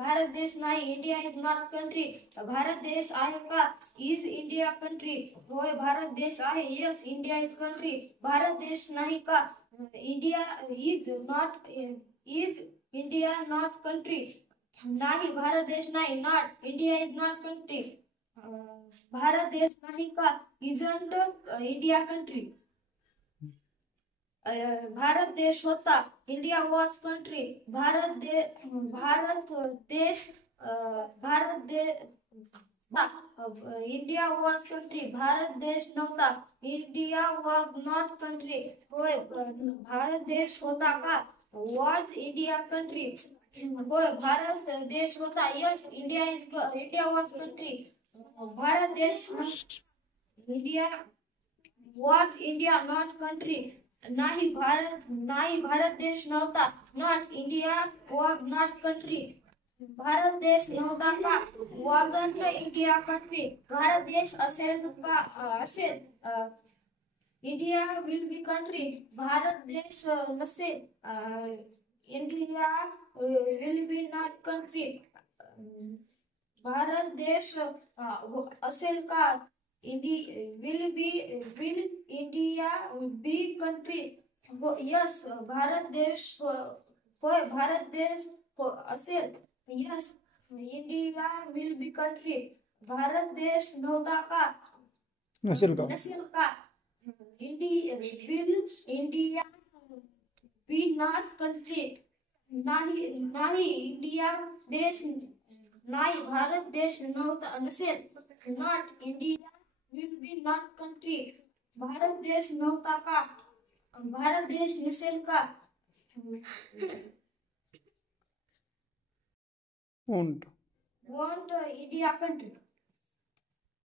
भारत देश नाही. India is not country. Bharat देश आहे का? Is India country. होय भारत देश आहे. Yes India is country. Bharat देश नाही का? India is India not country. नाही भारत देश नाही. Not India is not country. Bharat देश नाही का? Isn't India country. भारत देश होता. India was country. भारत देश इंडिया वॉज कंट्री. भारत देश नव्हता. India was not country. होय भारत देश होता का? Was India country. होय भारत देश होता. Yes India was country. Bharat देश India was India not country. नाही भारत देश नव्हता. Not India was not country. Bharat देश नव्हता का? Wasn't India country. भारत देश असेल का? असेल. India will be country. Bharat देश नसेल. India will be not country. Bharat देश असेल का? will India be country? Yes Bharat देश होय भारत देश असेल. Yes India will be country. Bharat देश नव्हता का? नसेल का? Will India be not country. नाही इंडिया देश नाही भारत देश नव्हता नसेल. Not India will be not country. Bharat देश नव्हता का? भारत देश नसेल का? Want India country.